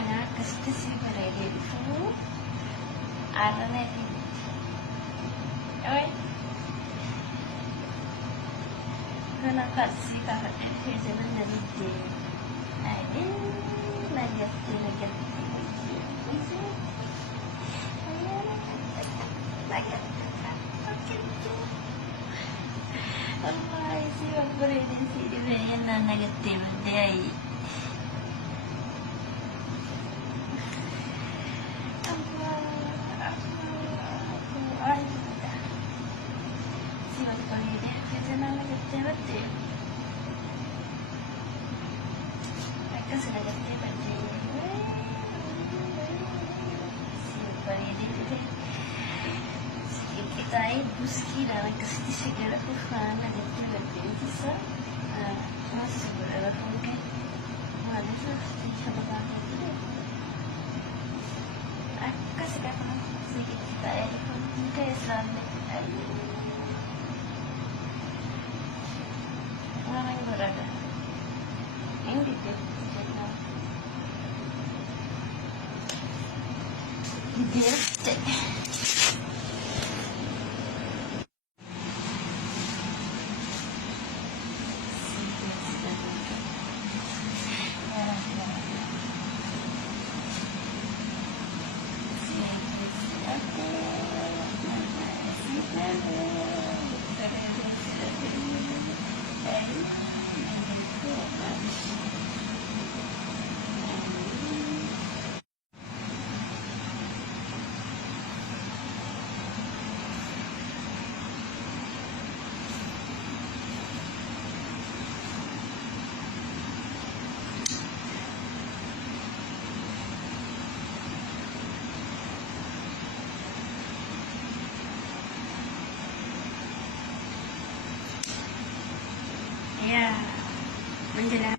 أنا كستسي بريدي فو أنا أوي أنا كاسي كهرباء في زمن نبدي أيه نجتي Allah isi berini sih di sini negatif deh. Saya busquei ela que se chegar a fufana de tudo aquilo só nossa ela falou que olha essa deixa eu botar tudo a casa que ela se que tá ele não quer saber aí ela vai embora em que Dia ya menjelang